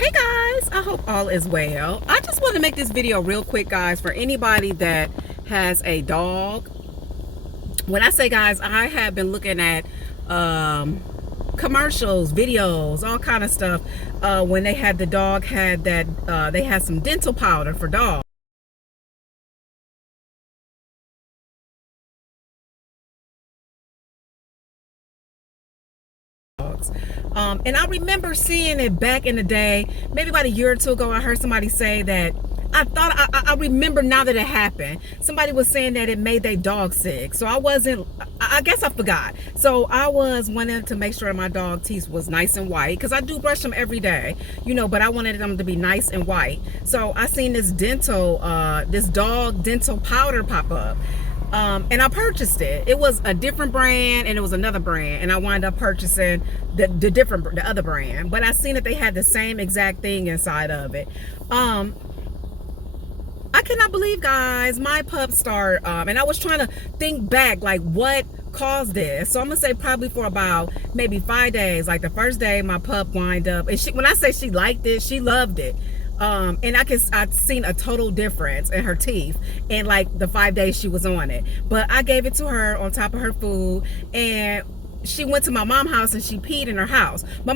Hey guys, I hope all is well. I just want to make this video real quick, guys, for anybody that has a dog. When I say, guys, I have been looking at commercials, videos, all kind of stuff when they had the dog had that they had some dental powder for dogs. And I remember seeing it back in the day, maybe about a year or two ago. I heard somebody say that. I remember now that it happened. Somebody was saying that it made their dog sick. So I guess I forgot. So I was wanting to make sure my dog teeth was nice and white, because I do brush them every day, but I wanted them to be nice and white. So I seen this dog dental powder pop up. And I purchased it. It was a different brand and it was another brand, and I wound up purchasing the other brand. But I seen that they had the same exact thing inside of it. I cannot believe, guys, my pup started, and I was trying to think back, like, what caused this. So I'm gonna say probably for about maybe 5 days. Like the first day, my pup wind up, and when I say she liked it, she loved it. And I've seen a total difference in her teeth in like the 5 days she was on it. But I gave it to her on top of her food, and she went to my mom's house and she peed in her house. My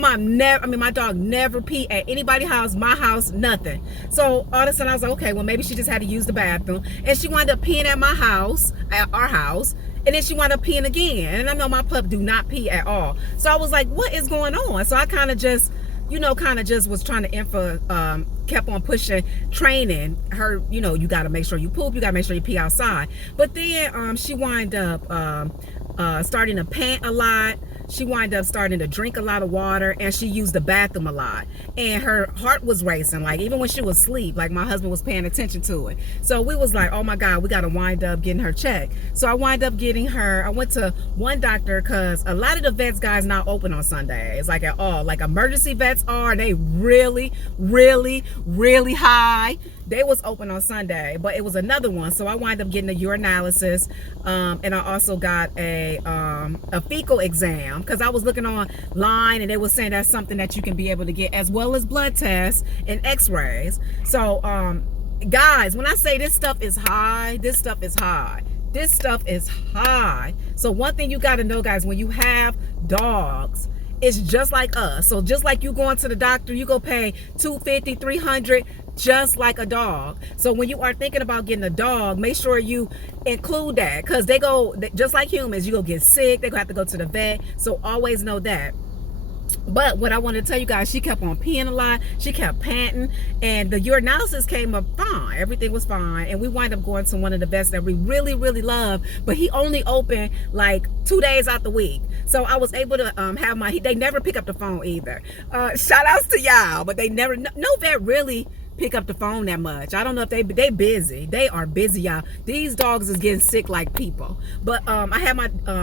dog never peed at anybody's house, my house, nothing. So all of a sudden I was like, okay, well maybe she just had to use the bathroom. And she wound up peeing at my house, at our house. And then she wound up peeing again. And I know my pup do not pee at all. So I was like, what is going on? So I kind of just, was trying to kept on pushing, training her, you got to make sure you poop, you got to make sure you pee outside. But then she wind up starting to pant a lot. She wind up starting to drink a lot of water, and she used the bathroom a lot. And her heart was racing, like even when she was asleep, like my husband was paying attention to it. So we was like, oh my God, we got to wind up getting her checked. So I wind up getting her, I went to one doctor, because a lot of the vets, guys, not open on Sundays, like at all. Like emergency vets are, they really, really, really high. They was open on Sunday, but it was another one. So I wind up getting a urinalysis, and I also got a fecal exam, because I was looking online and they were saying that's something that you can be able to get, as well as blood tests and x-rays. So guys, when I say this stuff is high, this stuff is high. This stuff is high. So one thing you got to know, guys, when you have dogs, it's just like us. So just like you going to the doctor, you go pay $250, $300, just like a dog. So when you are thinking about getting a dog, make sure you include that, because they go just like humans. You go get sick, they gonna have to go to the vet. So always know that. But what I want to tell you guys, she kept on peeing a lot, she kept panting, and the urinalysis came up fine. Everything was fine, and we wind up going to one of the vets that we really, really love, but he only opened like 2 days out the week. So I was able to have they never pick up the phone either. Shout outs to y'all, but they never, no vet really pick up the phone that much. I don't know if they busy. They are busy, y'all. These dogs is getting sick like people. But I had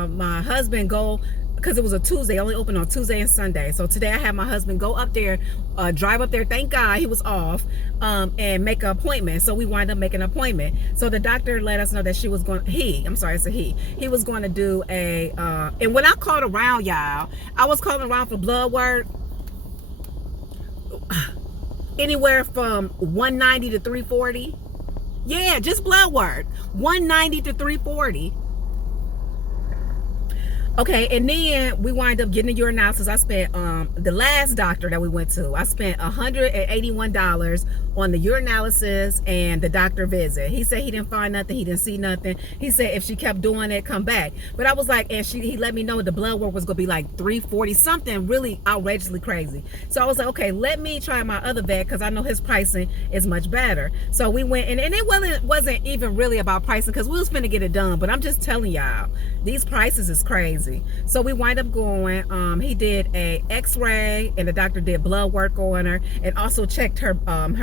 my husband go, because it was a Tuesday, only open on Tuesday and Sunday. So today I had my husband go up there, drive up there, thank God he was off, and make an appointment. So we wind up making an appointment. So the doctor let us know that he was going to do and when I called around, y'all, I was calling around for blood work, anywhere from 190 to 340. Yeah, just blood work, 190 to 340. Okay, and then we wind up getting a urinalysis. I spent the last doctor that we went to, I spent $181 on the urinalysis and the doctor visit. He said he didn't find nothing, he didn't see nothing. He said if she kept doing it, come back. But I was like, and he let me know the blood work was gonna be like 340, something really outrageously crazy. So I was like, okay, let me try my other vet, because I know his pricing is much better. So we went, and it wasn't even really about pricing, because we was finna get it done. But I'm just telling y'all, these prices is crazy. So we wind up going, he did a x-ray, and the doctor did blood work on her, and also checked her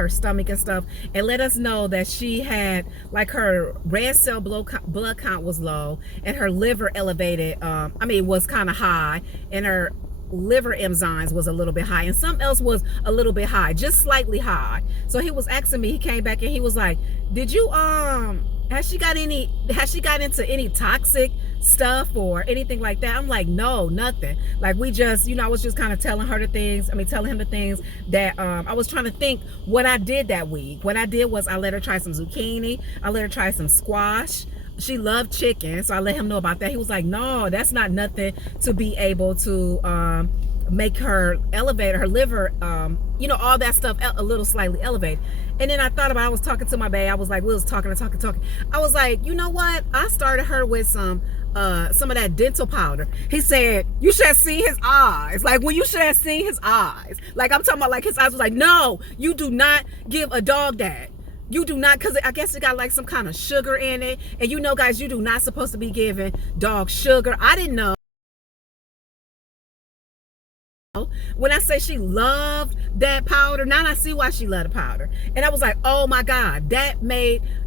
stomach and stuff, and let us know that she had, like, her red cell blood count was low, and her liver elevated, was kind of high, and her liver enzymes was a little bit high, and something else was a little bit high, just slightly high. So he was asking me, he came back and he was like, did you has she got into any toxic stuff or anything like that? I'm like, no, nothing. Like, we just, you know, I was just kind of telling him the things that I was trying to think what I did that week. What I did was I let her try some zucchini, I let her try some squash. She loved chicken, so I let him know about that. He was like, no, that's not nothing to be able to make her elevate her liver, you know, all that stuff a little slightly elevate. And then I thought about, I was talking to my bae, I was like, we was talking. I was like, you know what? I started her with some of that dental powder. He said, you should have seen his eyes. Like, when you should have seen his eyes. Like, I'm talking about, like, his eyes was like, no, you do not give a dog that. You do not, because I guess it got like some kind of sugar in it. And you know, guys, you do not supposed to be giving dogs sugar. I didn't know. When I say she loved that powder, now I see why she loved the powder. And I was like, oh my God, that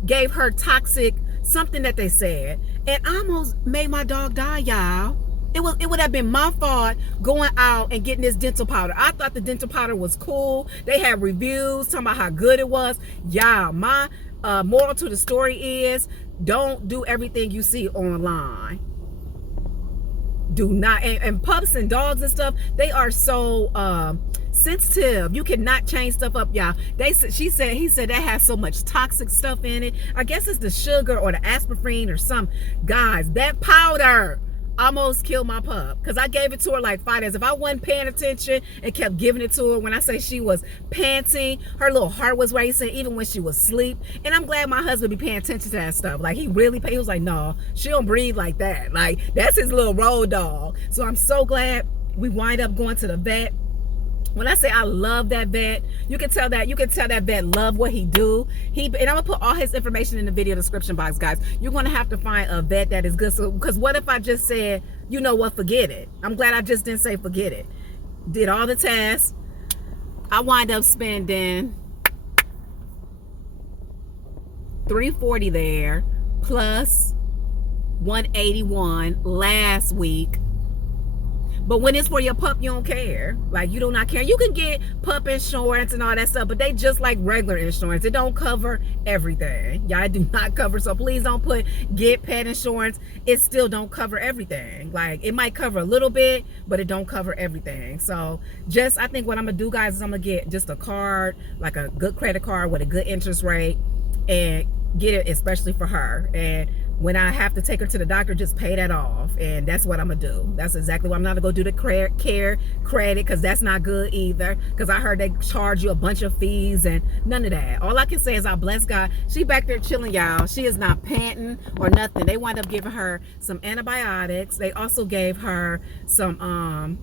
gave her toxic something that they said. And almost made my dog die, y'all. It would have been my fault going out and getting this dental powder. I thought the dental powder was cool. They had reviews talking about how good it was. Y'all, my moral to the story is, don't do everything you see online. Do not. And pups and dogs and stuff, they are so sensitive. You cannot change stuff up, y'all. He said that has so much toxic stuff in it. I guess it's the sugar or the aspartame or something. Guys, that powder almost killed my pup, because I gave it to her like 5 days. If I wasn't paying attention and kept giving it to her, when I say she was panting, her little heart was racing even when she was asleep. And I'm glad my husband be paying attention to that stuff. Like, he was like, no, she don't breathe like that. Like, that's his little road dog. So I'm so glad we wind up going to the vet. When I say I love that vet, you can tell that vet love what he do. And I'm gonna put all his information in the video description box, guys. You're gonna have to find a vet that is good. So, because what if I just said, you know what, forget it? I'm glad I just didn't say forget it. Did all the tests. I wind up spending $340 there, plus $181 last week. But when it's for your pup, you don't care. Like, you do not care. You can get pup insurance and all that stuff, but they just like regular insurance. It don't cover everything. Y'all, do not cover. So please don't get pet insurance. It still don't cover everything. Like, it might cover a little bit, but it don't cover everything. So I think what I'm gonna do, guys, is I'm gonna get just a card, like a good credit card with a good interest rate, and get it especially for her. And when I have to take her to the doctor, just pay that off. And that's what I'm gonna do. That's exactly what I'm not gonna go do the care credit, because that's not good either. Because I heard they charge you a bunch of fees and none of that. All I can say is I bless God. She back there chilling, y'all. She is not panting or nothing. They wind up giving her some antibiotics. They also gave her some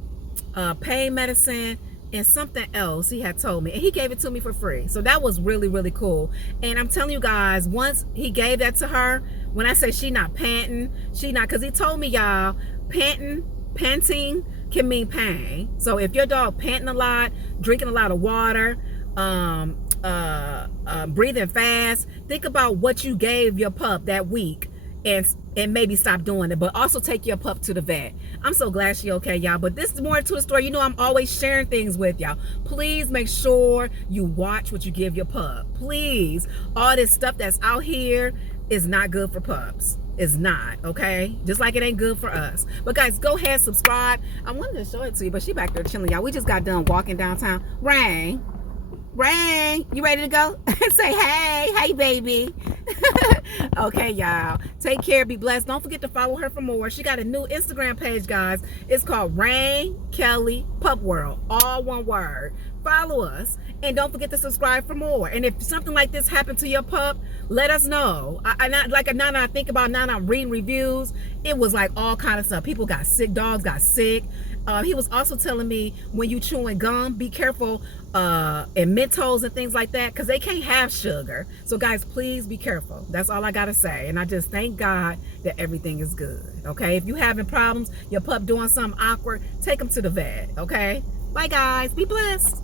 pain medicine and something else he had told me, and he gave it to me for free. So that was really, really cool. And I'm telling you guys, once he gave that to her, when I say she not panting, because he told me, y'all, panting can mean pain. So if your dog panting a lot, drinking a lot of water, breathing fast, think about what you gave your pup that week, and maybe stop doing it. But also take your pup to the vet. I'm so glad she okay, y'all. But this is more to the story. You know, I'm always sharing things with y'all. Please make sure you watch what you give your pup. Please. All this stuff that's out here is not good for pups. It's not, okay? Just like it ain't good for us. But guys, go ahead, subscribe. I wanted to show it to you, but she back there chilling, y'all. We just got done walking downtown. Rain, you ready to go? Say hey baby. Okay, y'all, take care, be blessed. Don't forget to follow her for more. She got a new Instagram page, guys. It's called Rain Kelly Pup World, all one word. Follow us, and don't forget to subscribe for more. And if something like this happened to your pup, let us know. Now I think about, now I'm reading reviews, it was like all kind of stuff. People got sick, dogs got sick. He was also telling me, when you chewing gum, be careful, and Mentos and things like that, because they can't have sugar. So guys, please be careful. That's all I gotta say. And I just thank God that everything is good. Okay, if you having problems, your pup doing something awkward, take them to the vet. Okay, bye guys, be blessed.